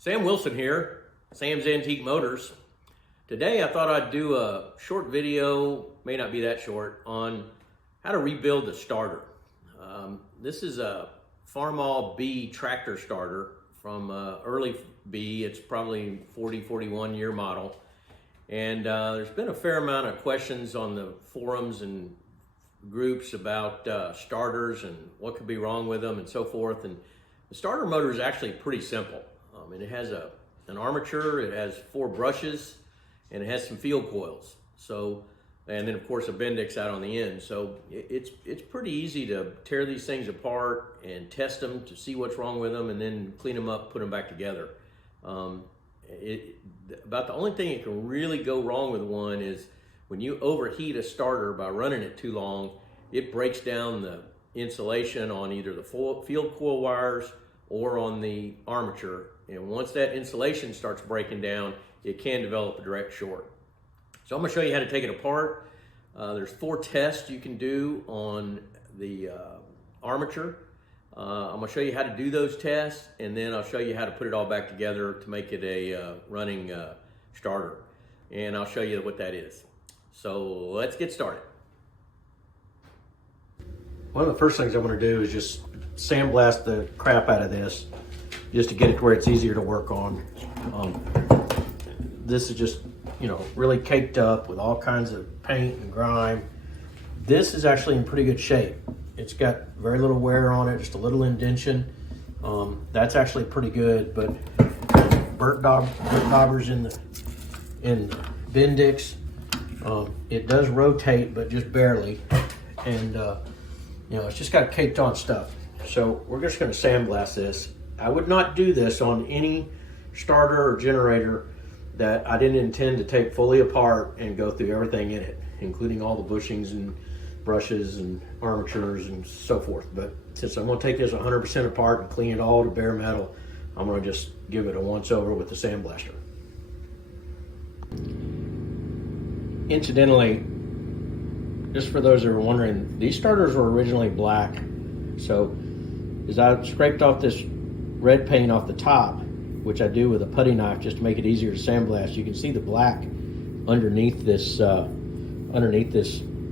Sam Wilson here, Sam's Antique Motors. Today I thought I'd do a short video, may not be that short, on how to rebuild the starter. This is a Farmall B Tractor starter from early B. It's probably 41 year model. And there's been a fair amount of questions on the forums and groups about starters and what could be wrong with them and so forth. And the starter motor is actually pretty simple. And it has an armature, it has 4 brushes, and it has some field coils. So, and then of course a Bendix out on the end. So it's pretty easy to tear these things apart and test them to see what's wrong with them, and then clean them up, put them back together. About the only thing that can really go wrong with one is when you overheat a starter by running it too long, it breaks down the insulation on either the field coil wires or on the armature. And once that insulation starts breaking down, it can develop a direct short. So I'm gonna show you how to take it apart. There's 4 tests you can do on the armature. I'm gonna show you how to do those tests, and then I'll show you how to put it all back together to make it a running starter. And I'll show you what that is. So let's get started. One of the first things I'm gonna do is just sandblast the crap out of this, just to get it to where it's easier to work on. This is just, really caked up with all kinds of paint and grime. This is actually in pretty good shape. It's got very little wear on it, just a little indentation. That's actually pretty good, but burnt daubers in the Bendix. It does rotate, but just barely. And it's just got caked on stuff. So we're just gonna sandblast this. I would not do this on any starter or generator that I didn't intend to take fully apart and go through everything in it, including all the bushings and brushes and armatures and so forth. But since I'm gonna take this 100% apart and clean it all to bare metal, I'm gonna just give it a once over with the sandblaster. Incidentally, just for those that are wondering, these starters were originally black. So as I scraped off this red paint off the top, which I do with a putty knife just to make it easier to sandblast, you can see the black underneath this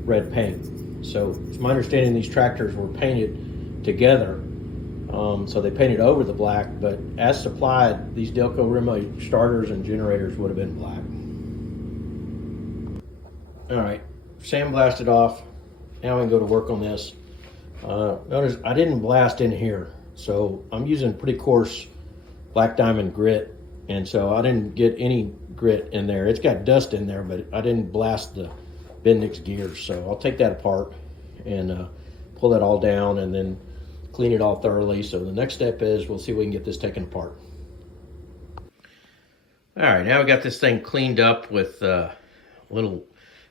red paint. So it's my understanding these tractors were painted together, so they painted over the black, but as supplied, these Delco Remo starters and generators would have been black. All right, sandblasted off. Now we can go to work on this. Notice I didn't blast in here, so I'm using pretty coarse black diamond grit, and so I didn't get any grit in there. It's got dust in there, but I didn't blast the Bendix gears. So I'll take that apart and pull that all down and then clean it all thoroughly. So the next step is we'll see if we can get this taken apart. All right, now we got this thing cleaned up with a little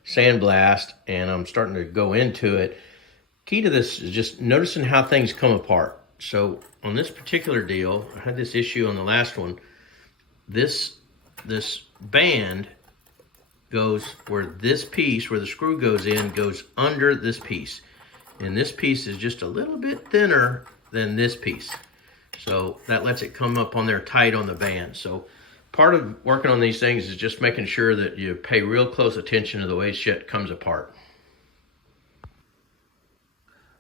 sandblast, and I'm starting to go into it. Key to this is just noticing how things come apart. So on this particular deal, I had this issue on the last one. This band goes where this piece, where the screw goes in, goes under this piece. And this piece is just a little bit thinner than this piece. So that lets it come up on there tight on the band. So part of working on these things is just making sure that you pay real close attention to the way shit comes apart.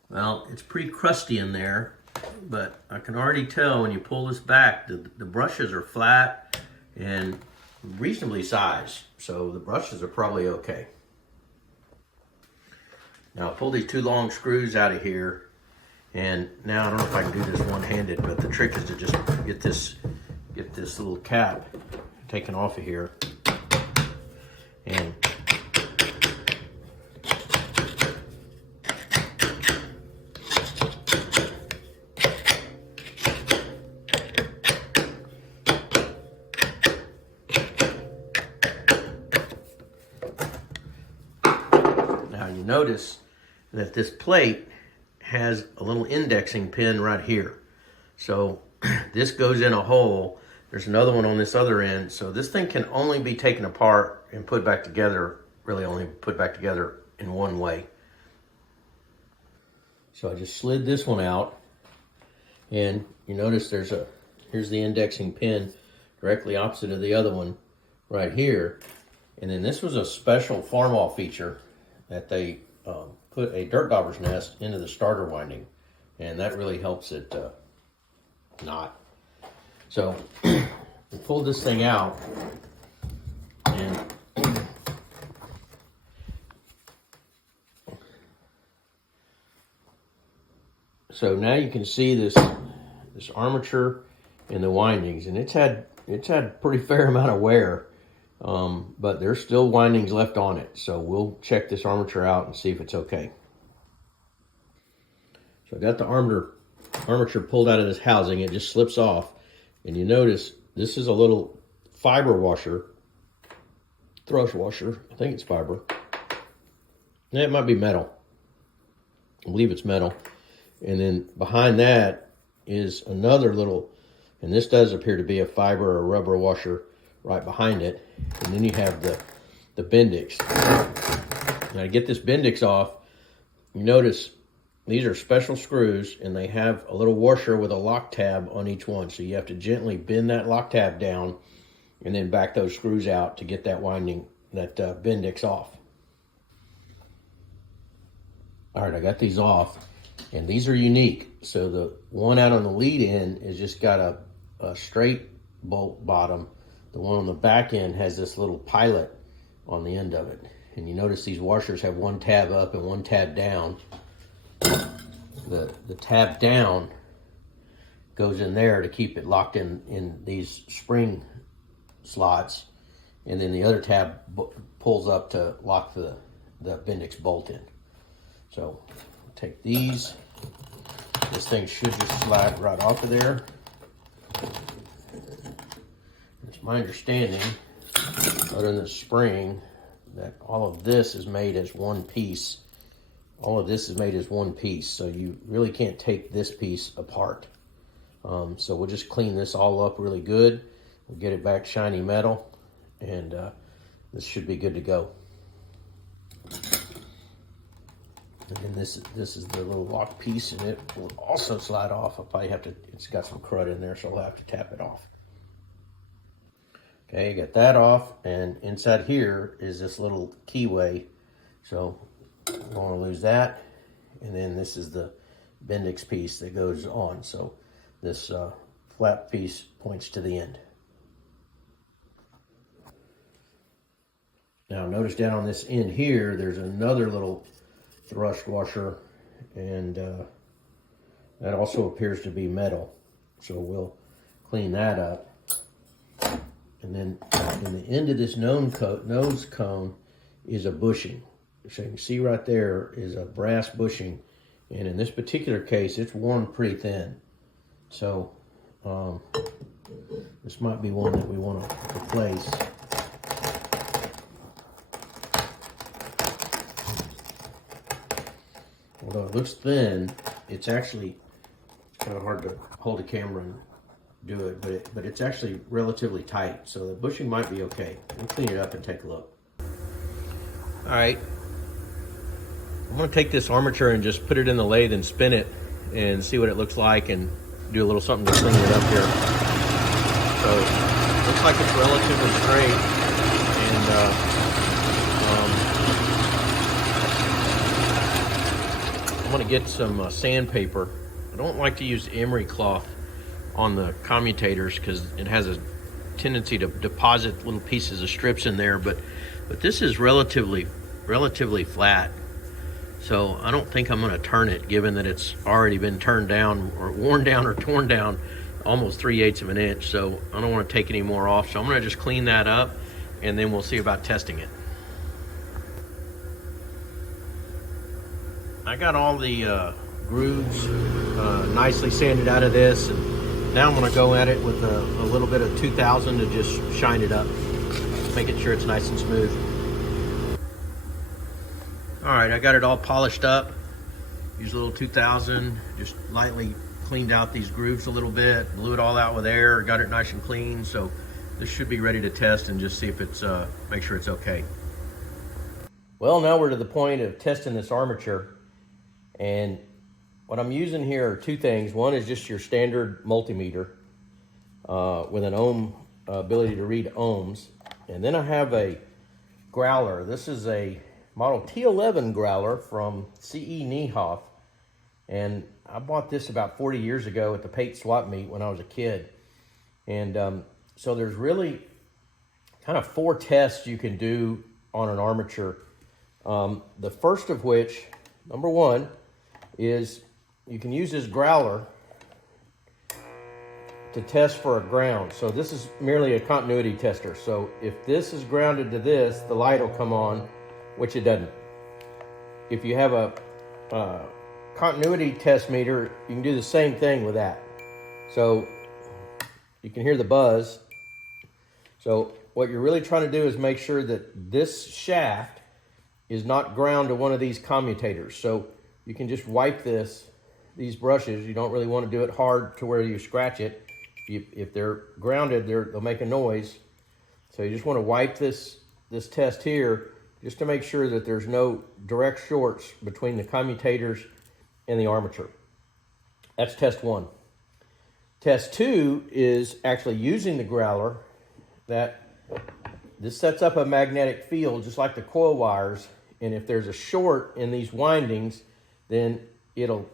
Well, it's pretty crusty in there, but I can already tell when you pull this back, the brushes are flat and reasonably sized. So the brushes are probably okay. Now I'll pull these 2 long screws out of here. And now I don't know if I can do this one-handed, but the trick is to just get this little cap taken off of here. And notice that this plate has a little indexing pin right here. So this goes in a hole. There's another one on this other end. So this thing can only be taken apart and put back together, really only put back together in one way. So I just slid this one out, and you notice here's the indexing pin directly opposite of the other one right here. And then this was a special Farmall feature that they put a dirt dauber's nest into the starter winding, and that really helps it knot. So we pulled this thing out, and so now you can see this armature in the windings, and it's had pretty fair amount of wear, but there's still windings left on it. So we'll check this armature out and see if it's okay. So I got the armature pulled out of this housing. It just slips off, and you notice this is a little fiber washer, thrush washer. I think it's fiber. Yeah, it might be metal. I believe it's metal. And then behind that is another little, and this does appear to be a fiber or rubber washer right behind it. And then you have the Bendix. Now to get this Bendix off, you notice these are special screws, and they have a little washer with a lock tab on each one. So you have to gently bend that lock tab down and then back those screws out to get that winding, that Bendix off. All right, I got these off, and these are unique. So the one out on the lead end is just got a straight bolt bottom. The one on the back end has this little pilot on the end of it. And you notice these washers have one tab up and one tab down. The tab down goes in there to keep it locked in these spring slots, and then the other tab pulls up to lock the Bendix bolt in. So take these. This thing should just slide right off of there. It's my understanding, other than the spring, that all of this is made as one piece. All of this is made as one piece, so you really can't take this piece apart. So we'll just clean this all up really good. We'll get it back shiny metal, and this should be good to go. And then this is the little lock piece, and it will also slide off. I'll probably have to, it's got some crud in there, so I'll have to tap it off. Okay, got that off, and inside here is this little keyway. So I don't want to lose that. And then this is the Bendix piece that goes on. So this flap piece points to the end. Now notice down on this end here, there's another little thrush washer, and that also appears to be metal. So we'll clean that up. And then in the end of this nose cone is a bushing. So you can see right there is a brass bushing, and in this particular case, it's worn pretty thin. So this might be one that we want to replace. Although it looks thin, it's actually kind of hard to hold a camera and do it, but it's actually relatively tight. So the bushing might be okay. We'll clean it up and take a look. All right. I'm going to take this armature and just put it in the lathe and spin it and see what it looks like, and do a little something to clean it up here. So it looks like it's relatively straight, and I'm going to get some sandpaper. I don't like to use emery cloth on the commutators because it has a tendency to deposit little pieces of strips in there, but this is relatively flat. So I don't think I'm going to turn it, given that it's already been turned down or worn down or torn down almost 3/8 of an inch. So I don't want to take any more off. So I'm going to just clean that up, and then we'll see about testing it. I got all the grooves nicely sanded out of this, and now I'm going to go at it with a little bit of 2000 to just shine it up, making sure it's nice and smooth. All right, I got it all polished up. Use a little 2000, just lightly cleaned out these grooves a little bit, blew it all out with air, got it nice and clean. So this should be ready to test and just see if it's, make sure it's okay. Well, now we're to the point of testing this armature. And what I'm using here are two things. One is just your standard multimeter with an ohm ability to read ohms. And then I have a growler. This is a model T11 growler from C.E. Niehoff. And I bought this about 40 years ago at the Pate swap meet when I was a kid. And so there's really kind of 4 tests you can do on an armature. The first of which, number 1, is you can use this growler to test for a ground. So this is merely a continuity tester. So if this is grounded to this, the light will come on, which it doesn't. If you have a continuity test meter, you can do the same thing with that. So you can hear the buzz. So what you're really trying to do is make sure that this shaft is not ground to one of these commutators. So you can just wipe these brushes. You don't really want to do it hard to where you scratch it. If they're grounded, they'll make a noise. So you just want to wipe this test here just to make sure that there's no direct shorts between the commutators and the armature. That's test 1. Test 2 is actually using the growler. This sets up a magnetic field just like the coil wires, and if there's a short in these windings, then it'll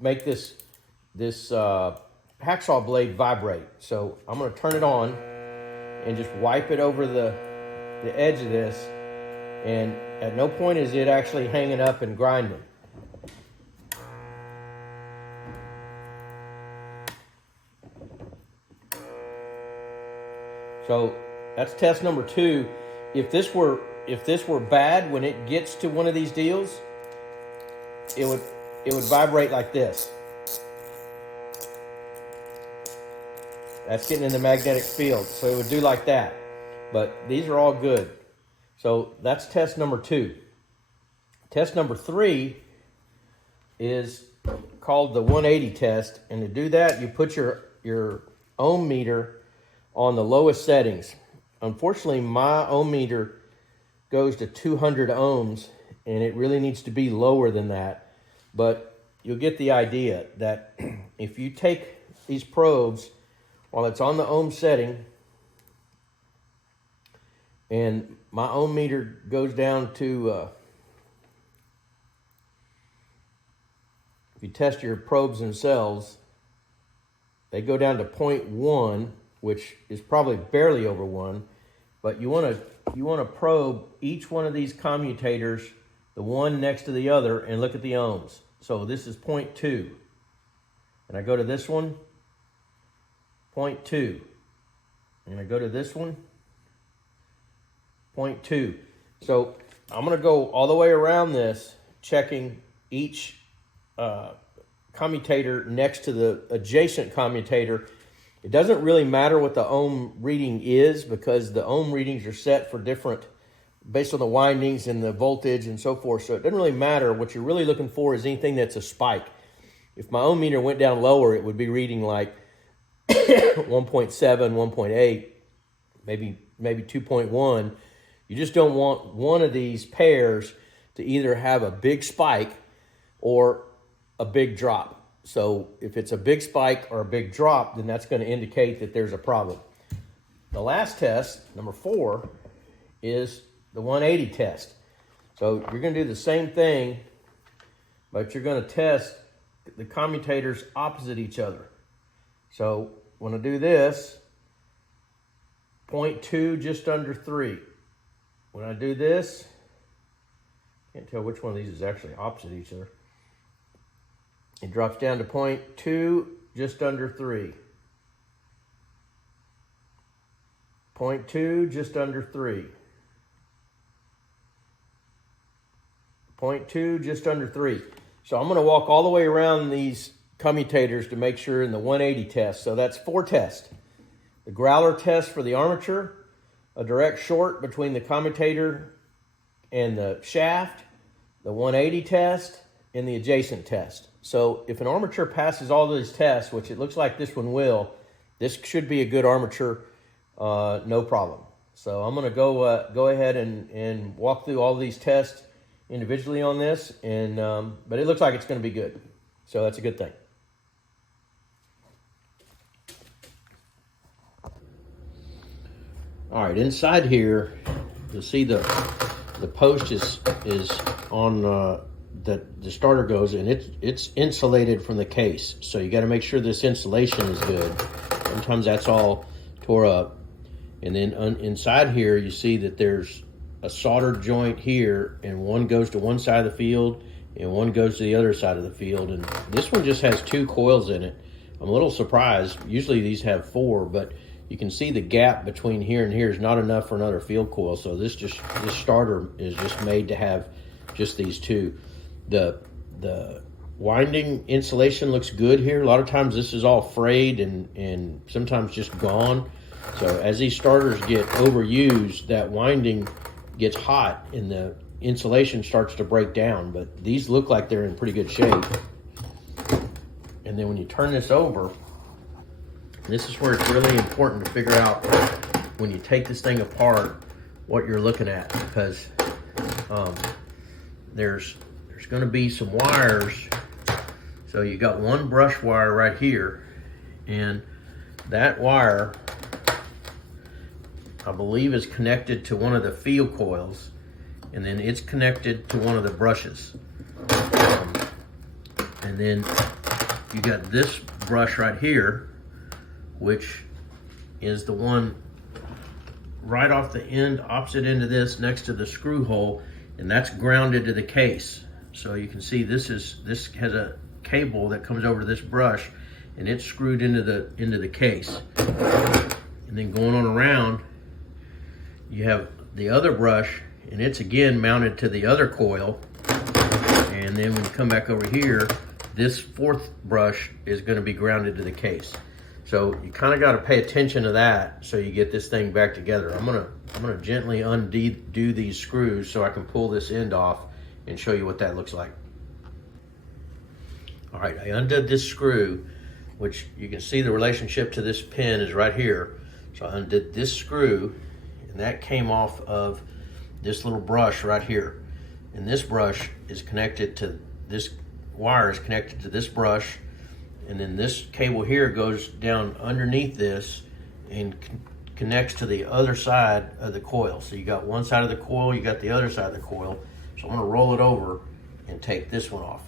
make this hacksaw blade vibrate. So I'm going to turn it on and just wipe it over the edge of this, and at no point is it actually hanging up and grinding. So that's test number 2. If this were bad, when it gets to one of these deals, it would vibrate like this. That's getting in the magnetic field, so it would do like that. But these are all good. So that's test number 2. Test number 3 is called the 180 test, and to do that, you put your ohm meter on the lowest settings. Unfortunately, my ohm meter goes to 200 ohms, and it really needs to be lower than that. But you'll get the idea that if you take these probes while it's on the ohm setting, and my ohm meter goes down to, if you test your probes themselves, they go down to 0.1, which is probably barely over 1, but you want to probe each one of these commutators, the one next to the other, and look at the ohms. So this is 0.2, and I go to this one, 0.2, and I go to this one, 0.2. So I'm going to go all the way around this, checking each commutator next to the adjacent commutator. It doesn't really matter what the ohm reading is, because the ohm readings are set for different, based on the windings and the voltage and so forth. So it doesn't really matter. What you're really looking for is anything that's a spike. If my ohm meter went down lower, it would be reading like 1.7, 1.8, maybe 2.1. You just don't want one of these pairs to either have a big spike or a big drop. So if it's a big spike or a big drop, then that's going to indicate that there's a problem. The last test, number 4, is the 180 test. So you're going to do the same thing, but you're going to test the commutators opposite each other. So when I do this, 0.2, just under 3. When I do this, can't tell which one of these is actually opposite each other. It drops down to 0.2, just under 3. 0.2, just under 3. 0.2, just under 3. So I'm going to walk all the way around these commutators to make sure in the 180 test. So that's 4 tests. The growler test for the armature, a direct short between the commutator and the shaft, the 180 test, and the adjacent test. So if an armature passes all these tests, which it looks like this one will, this should be a good armature, no problem. So I'm going to go ahead and walk through all these tests individually on this, and but it looks like it's going to be good. So that's a good thing. All right, inside here, you'll see the post is on that the starter goes, and it's insulated from the case. So you got to make sure this insulation is good. Sometimes that's all tore up. And then inside here, you see that there's a soldered joint here, and one goes to one side of the field and one goes to the other side of the field. And this one just has 2 coils in it. I'm a little surprised. Usually these have 4, but you can see the gap between here and here is not enough for another field coil. So this starter is just made to have just these 2. The winding insulation looks good here. A lot of times this is all frayed and sometimes just gone. So as these starters get overused, that winding gets hot and the insulation starts to break down. But these look like they're in pretty good shape. And then when you turn this over, this is where it's really important to figure out when you take this thing apart what you're looking at, because there's going to be some wires. So you got one brush wire right here, and that wire, I believe, is connected to one of the field coils, and then it's connected to one of the brushes. And then you got this brush right here, which is the one right off the end, opposite end of this, next to the screw hole, and that's grounded to the case. So you can see this has a cable that comes over to this brush, and it's screwed into the case. And then going on around, you have the other brush, and it's again mounted to the other coil. And then when you come back over here, this 4th brush is going to be grounded to the case. So you kind of got to pay attention to that so you get this thing back together. I'm gonna gently undo these screws so I can pull this end off and show you what that looks like. All right, I undid this screw, which you can see the relationship to this pin is right here. So I undid this screw, and that came off of this little brush right here. And this brush is connected to this wire is connected to this brush, and then this cable here goes down underneath this and connects to the other side of the coil. So you got one side of the coil, you got the other side of the coil. So I'm gonna roll it over and take this one off.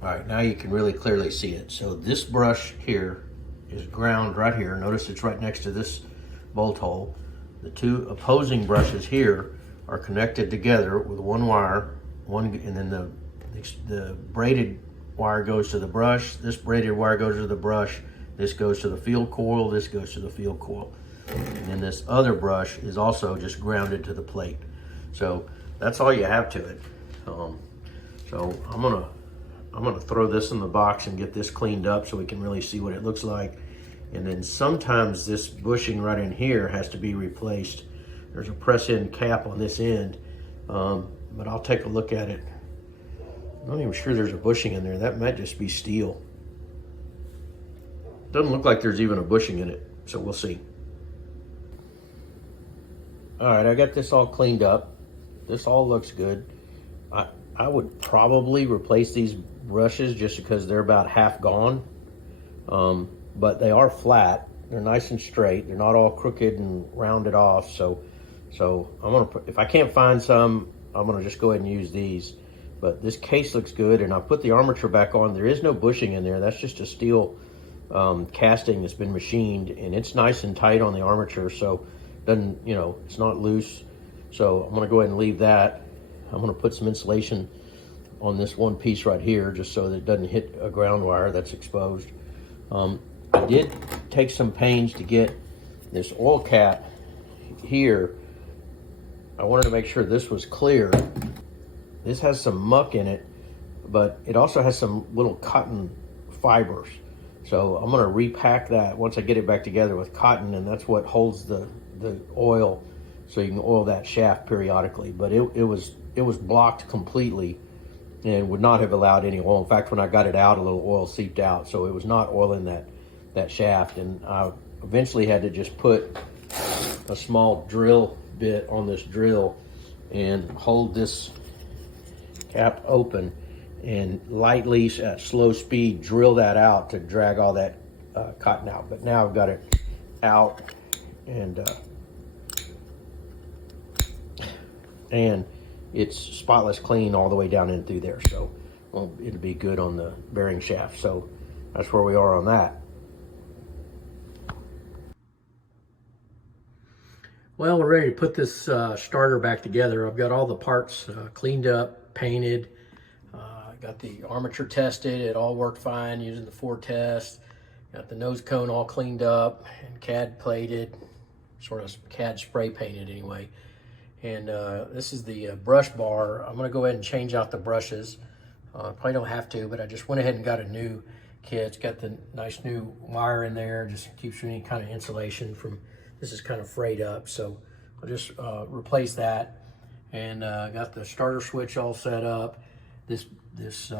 All right, now you can really clearly see it. So this brush here is ground right here. Notice it's right next to this bolt hole. The 2 opposing brushes here are connected together with one wire, and then the braided wire goes to the brush, this braided wire goes to the brush, this goes to the field coil, this goes to the field coil. And then this other brush is also just grounded to the plate. So that's all you have to it. So I'm gonna throw this in the box and get this cleaned up so we can really see what it looks like. And then sometimes this bushing right in here has to be replaced. There's a press-in cap on this end, but I'll take a look at it. I'm not even sure there's a bushing in there. That might just be steel. Doesn't look like there's even a bushing in it, so we'll see. All right, I got this all cleaned up. This all looks good. I would probably replace these brushes just because they're about half gone, but they are flat. They're nice and straight. They're not all crooked and rounded off. So I'm gonna, if I can't find some, I'm gonna just go ahead and use these. But this case looks good, and I put the armature back on. There is no bushing in there. That's just a steel casting that's been machined, and it's nice and tight on the armature, so doesn't, you know, it's not loose. So I'm gonna go ahead and leave that. I'm gonna put some insulation on this one piece right here just so that it doesn't hit a ground wire that's exposed. I did take some pains to get this oil cap here. I wanted to make sure this was clear. This has some muck in it, but it also has some little cotton fibers. So I'm gonna repack that once I get it back together with cotton, and that's what holds the oil, so you can oil that shaft periodically. But it was blocked completely and would not have allowed any oil. In fact, when I got it out, a little oil seeped out, so it was not oiling that shaft. And I eventually had to just put a small drill bit on this drill and hold this cap open and lightly at slow speed drill that out to drag all that cotton out. But now I've got it out, and it's spotless clean all the way down in through there. So it'll be good on the bearing shaft. So that's where we are on that. Well, we're ready to put this starter back together. I've got all the parts cleaned up, painted. Got the armature tested. It all worked fine using the 4 test. Got the nose cone all cleaned up and CAD plated, sort of CAD spray painted anyway. And this is the brush bar. I'm gonna go ahead and change out the brushes. Probably don't have to, but I just went ahead and got a new kit. It's got the nice new wire in there, just keeps any kind of insulation from, this is kind of frayed up. So I'll just replace that. And got the starter switch all set up. This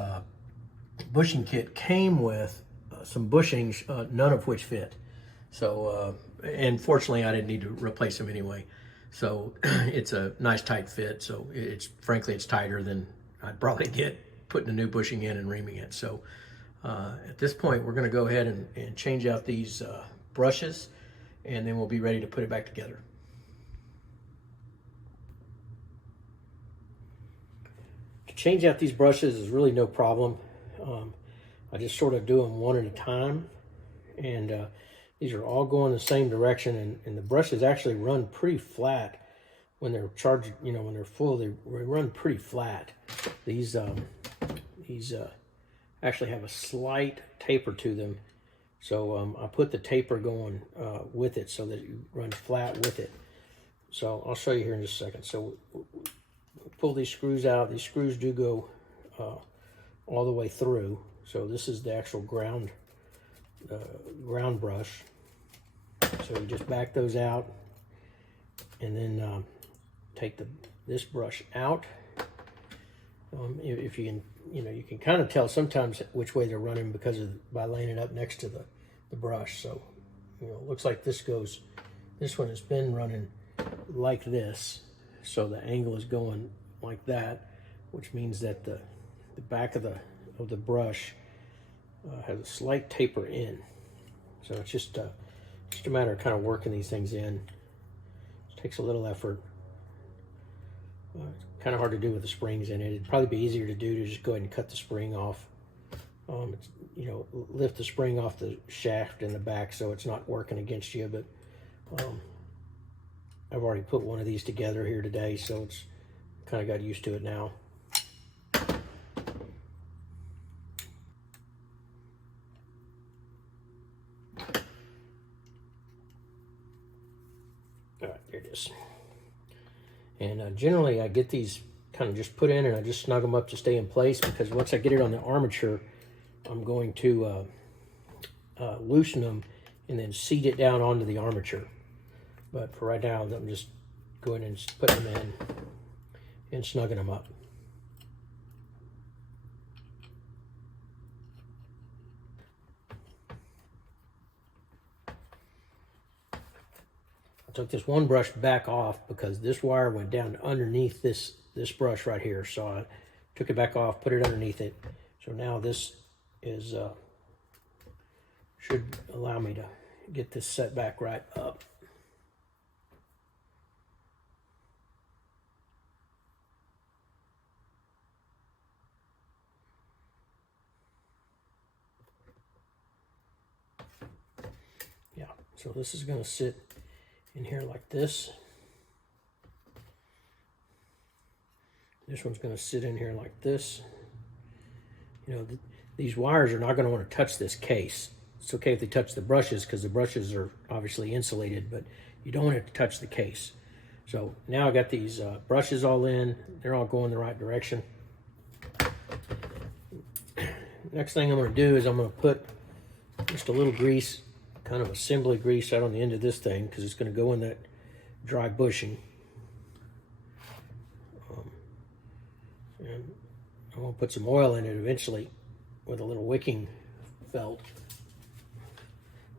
bushing kit came with some bushings, none of which fit. So, and fortunately I didn't need to replace them anyway. So it's a nice tight fit. So frankly, it's tighter than I'd probably get putting a new bushing in and reaming it. So at this point, we're gonna go ahead and change out these brushes, and then we'll be ready to put it back together. To change out these brushes is really no problem. I just sort of do them one at a time, and these are all going the same direction, and the brushes actually run pretty flat when they're charged. You know, when they're full, they run pretty flat. These actually have a slight taper to them, so I put the taper going with it so that you run flat with it. So I'll show you here in just a second. So pull these screws out. These screws do go all the way through. So this is the actual ground brush. So you just back those out, and then take this brush out. If you can, you can kind of tell sometimes which way they're running by laying it up next to the brush. So it looks like this one has been running like this. So the angle is going like that, which means that the back of the brush has a slight taper in. So it's just a matter of kind of working these things in. It takes a little effort. It's kind of hard to do with the springs in it. It'd probably be easier to do to just go ahead and cut the spring off. Lift the spring off the shaft in the back so it's not working against you. But I've already put one of these together here today, so it's kind of got used to it now. All right, there it is. And generally I get these kind of just put in, and I just snug them up to stay in place, because once I get it on the armature, I'm going to loosen them and then seat it down onto the armature. But for right now, I'm just going and putting them in and snugging them up. I took this one brush back off because this wire went down underneath this brush right here. So I took it back off, put it underneath it. So now this is should allow me to get this set back right up. Yeah, so this is going to sit in here like this. This one's going to sit in here like this. These wires are not going to want to touch this case. It's okay if they touch the brushes, because the brushes are obviously insulated, but you don't want it to touch the case. So now I got these brushes all in. They're all going the right direction. Next thing I'm going to do is I'm going to put just a little grease, kind of assembly grease, out on the end of this thing, because it's going to go in that dry bushing. And I'm going to put some oil in it eventually with a little wicking felt.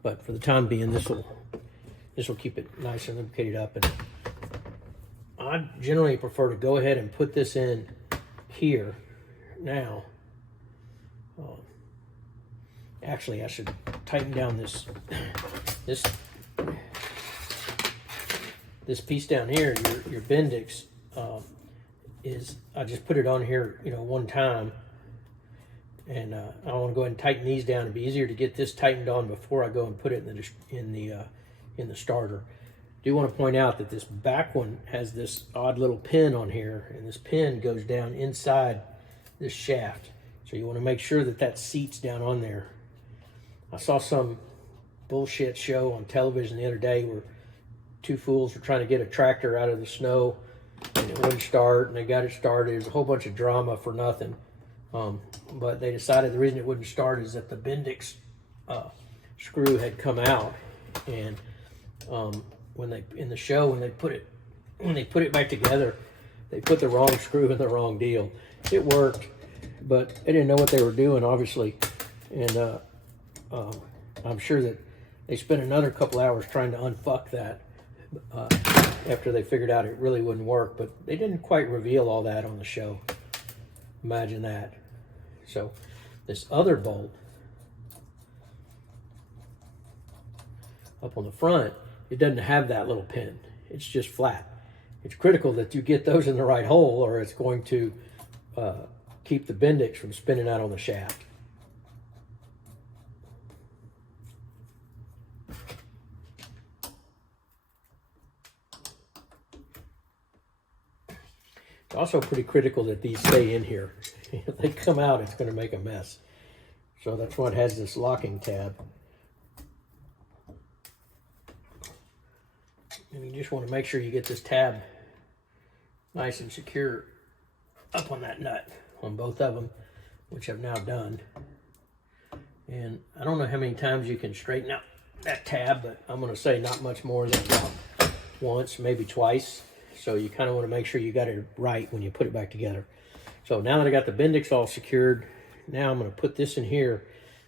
But for the time being, this will keep it nice and lubricated up. And I generally prefer to go ahead and put this in here now. Actually, I should tighten down this this piece down here, your Bendix, I just put it on here, you know, one time, and I want to go ahead and tighten these down. It'd be easier to get this tightened on before I go and put it in the starter. I do want to point out that this back one has this odd little pin on here, and this pin goes down inside this shaft. So you want to make sure that that seats down on there. I saw some bullshit show on television the other day where two fools were trying to get a tractor out of the snow, and it wouldn't start, and they got it started. There's a whole bunch of drama for nothing. But they decided the reason it wouldn't start is that the Bendix screw had come out, and when they put it back together, they put the wrong screw in the wrong deal. It worked, but they didn't know what they were doing, obviously, and I'm sure that they spent another couple hours trying to unfuck that after they figured out it really wouldn't work. But they didn't quite reveal all that on the show. Imagine that. So this other bolt up on the front, it doesn't have that little pin. It's just flat. It's critical that you get those in the right hole, or it's going to keep the Bendix from spinning out on the shaft. It's also pretty critical that these stay in here. If they come out, it's going to make a mess. So that's why it has this locking tab. And you just want to make sure you get this tab nice and secure up on that nut on both of them, which I've now done. And I don't know how many times you can straighten out that tab, but I'm going to say not much more than about once, maybe twice. So you kind of want to make sure you got it right when you put it back together. So now that I got the Bendix all secured, now I'm going to put this in here.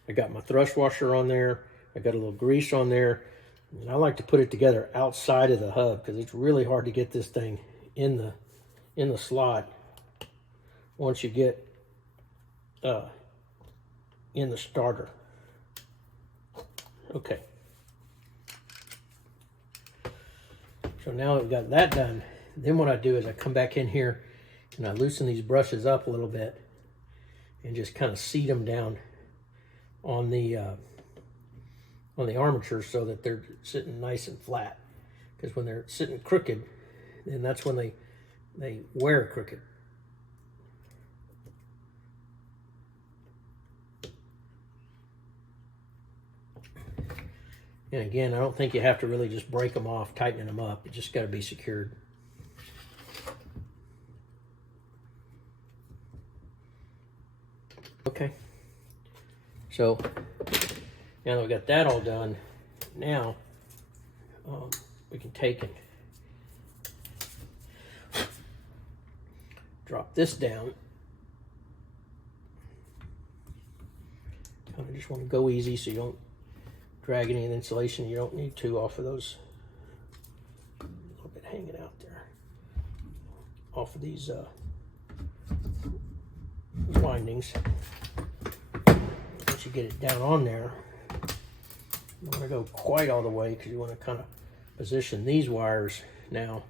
I got my thrust washer on there. I got a little grease on there. And I like to put it together outside of the hub because it's really hard to get this thing in the slot once you get in the starter. Okay. So now that we've got that done, then what I do is I come back in here and I loosen these brushes up a little bit and just kind of seat them down on the armature so that they're sitting nice and flat. Because when they're sitting crooked, then that's when they wear crooked. And again, I don't think you have to really just break them off, tightening them up. You just got to be secured. Okay. So now that we got that all done, now we can take and drop this down. Kind of just want to go easy so you don't drag any of the insulation. You don't need to off of those. A little bit hanging out there. Off of these windings. Once you get it down on there, you don't want to go quite all the way because you want to kind of position these wires now.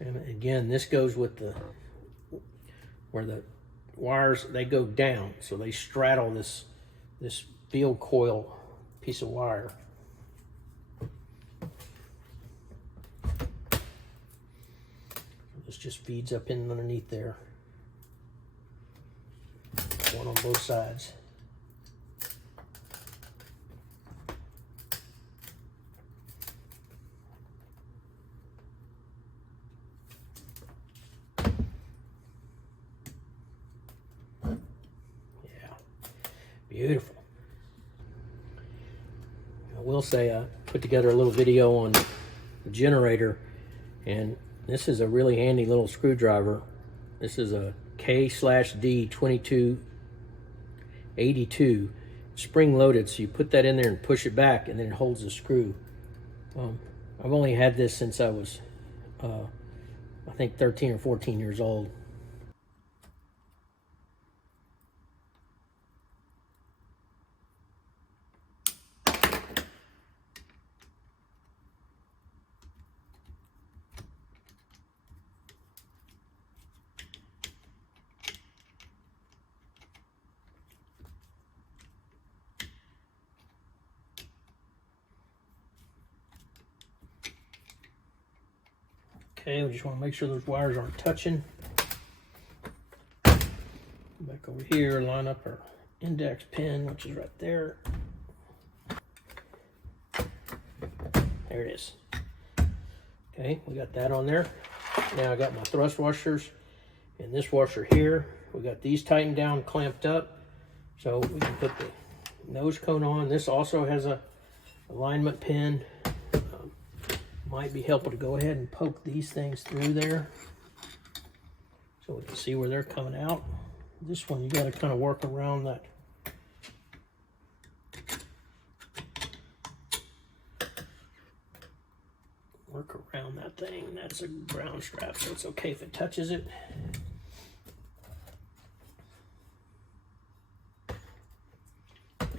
And again, this goes with where the wires, they go down, so they straddle this field coil piece of wire. This just feeds up in underneath there. One on both sides. Yeah, beautiful. I will say I put together a little video on the generator, and this is a really handy little screwdriver. This is a K/D 2282 spring loaded, so you put that in there and push it back and then it holds the screw. I've only had this since I was I think 13 or 14 years old. Okay, we just want to make sure those wires aren't touching. Back over here, line up our index pin, which is right there. There it is. Okay, we got that on there. Now I got my thrust washers and this washer here. We got these tightened down, clamped up, so we can put the nose cone on. This also has a alignment pin. Might be helpful to go ahead and poke these things through there so we can see where they're coming out. This one you got to kind of work around that. Work around that thing. That's a ground strap, so it's okay if it touches it.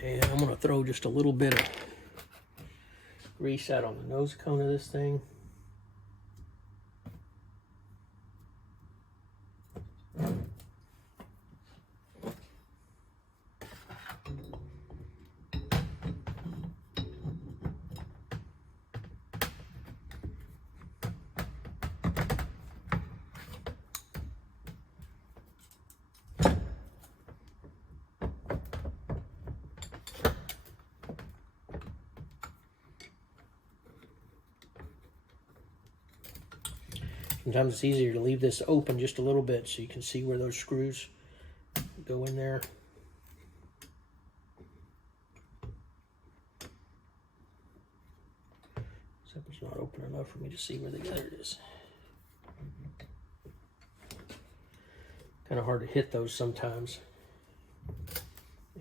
And I'm going to throw just a little bit of grease out on the nose cone of this thing. Sometimes it's easier to leave this open just a little bit so you can see where those screws go in there. Except it's not open enough for me to see where the other is. Kind of hard to hit those sometimes.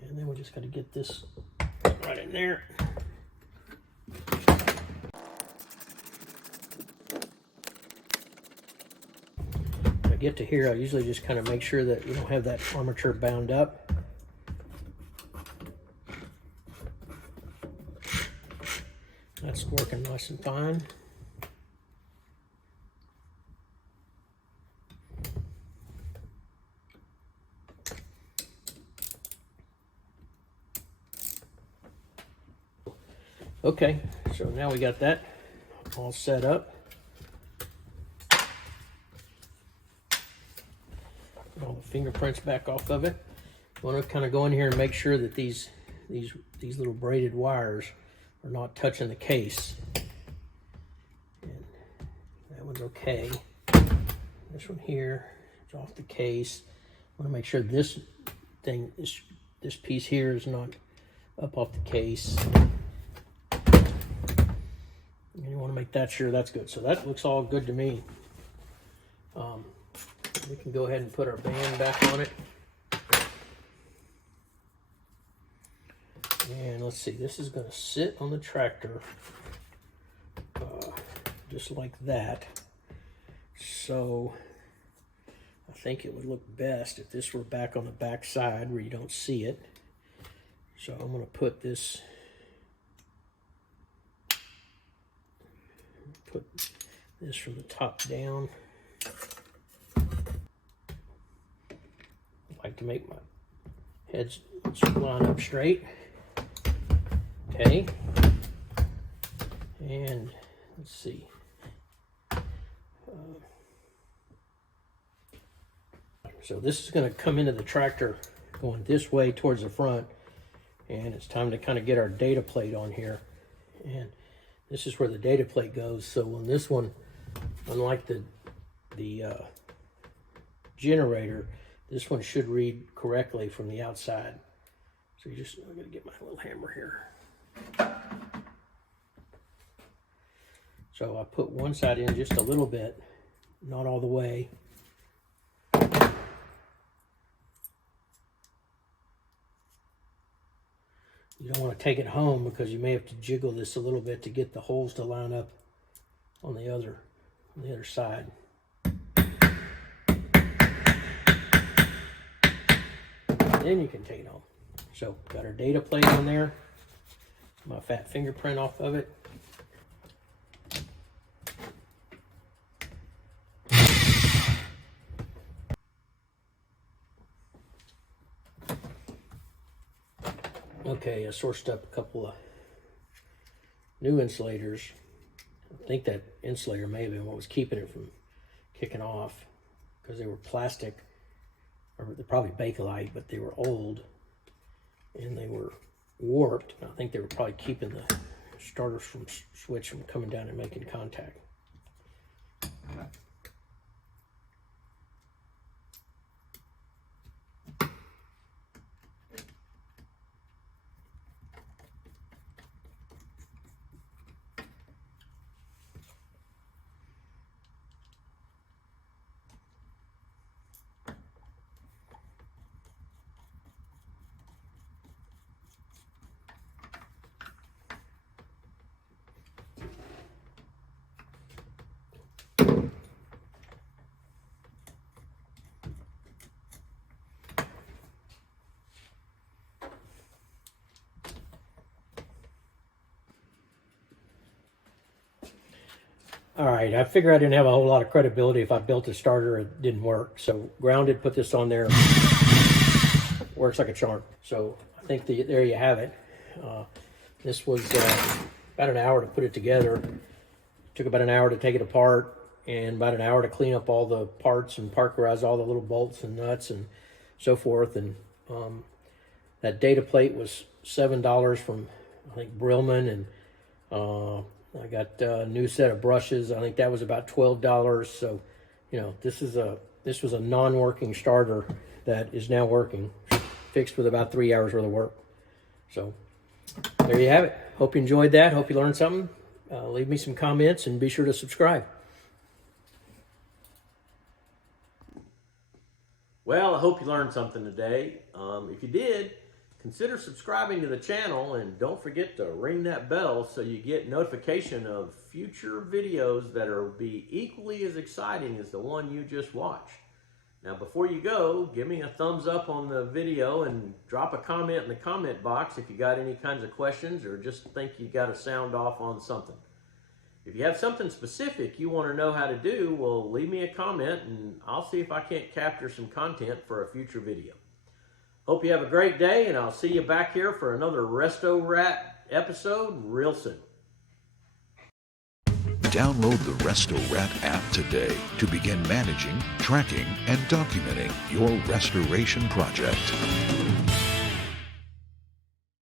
And then we just got to get this right in there. Get to here, I usually just kind of make sure that you don't have that armature bound up. That's working nice and fine. Okay, so now we got that all set up. All the fingerprints back off of it. I want to kind of go in here and make sure that these little braided wires are not touching the case. And that one's okay. This one here is off the case. I want to make sure this thing, this piece here is not up off the case. And you want to make that sure that's good. So that looks all good to me. We can go ahead and put our band back on it. And let's see, this is going to sit on the tractor just like that. So I think it would look best if this were back on the back side where you don't see it. So I'm going to put this, from the top down. I like to make my heads line up straight. Okay. And let's see. So this is going to come into the tractor going this way towards the front, and it's time to kind of get our data plate on here. And this is where the data plate goes. So when this one, unlike the generator, this one should read correctly from the outside. So I'm going to get my little hammer here. So I put one side in just a little bit, not all the way. You don't want to take it home because you may have to jiggle this a little bit to get the holes to line up on the other side. Then you can take it home. So got our data plate on there. My fat fingerprint off of it. Okay, I sourced up a couple of new insulators. I think that insulator may have been what was keeping it from kicking off because they were plastic, or they're probably Bakelite, but they were old and they were warped. I think they were probably keeping the starter switch from coming down and making contact. All right, I figure I didn't have a whole lot of credibility if I built a starter and it didn't work. So grounded, put this on there, works like a charm. So I think there you have it. This was about an hour to put it together. Took about an hour to take it apart and about an hour to clean up all the parts and parkerize all the little bolts and nuts and so forth. And that data plate was $7 from, I think, Brillman, and I got a new set of brushes. I think that was about $12. So, you know, this was a non-working starter that is now working, fixed with about 3 hours worth of work. So there you have it. Hope you enjoyed that. Hope you learned something. Leave me some comments and be sure to subscribe. Well, I hope you learned something today. If you did, consider subscribing to the channel and don't forget to ring that bell so you get notification of future videos that will be equally as exciting as the one you just watched. Now, before you go, give me a thumbs up on the video and drop a comment in the comment box if you got any kinds of questions or just think you got to sound off on something. If you have something specific you want to know how to do, well, leave me a comment and I'll see if I can't capture some content for a future video. Hope you have a great day, and I'll see you back here for another Resto-Rat episode real soon. Download the Resto-Rat app today to begin managing, tracking, and documenting your restoration project.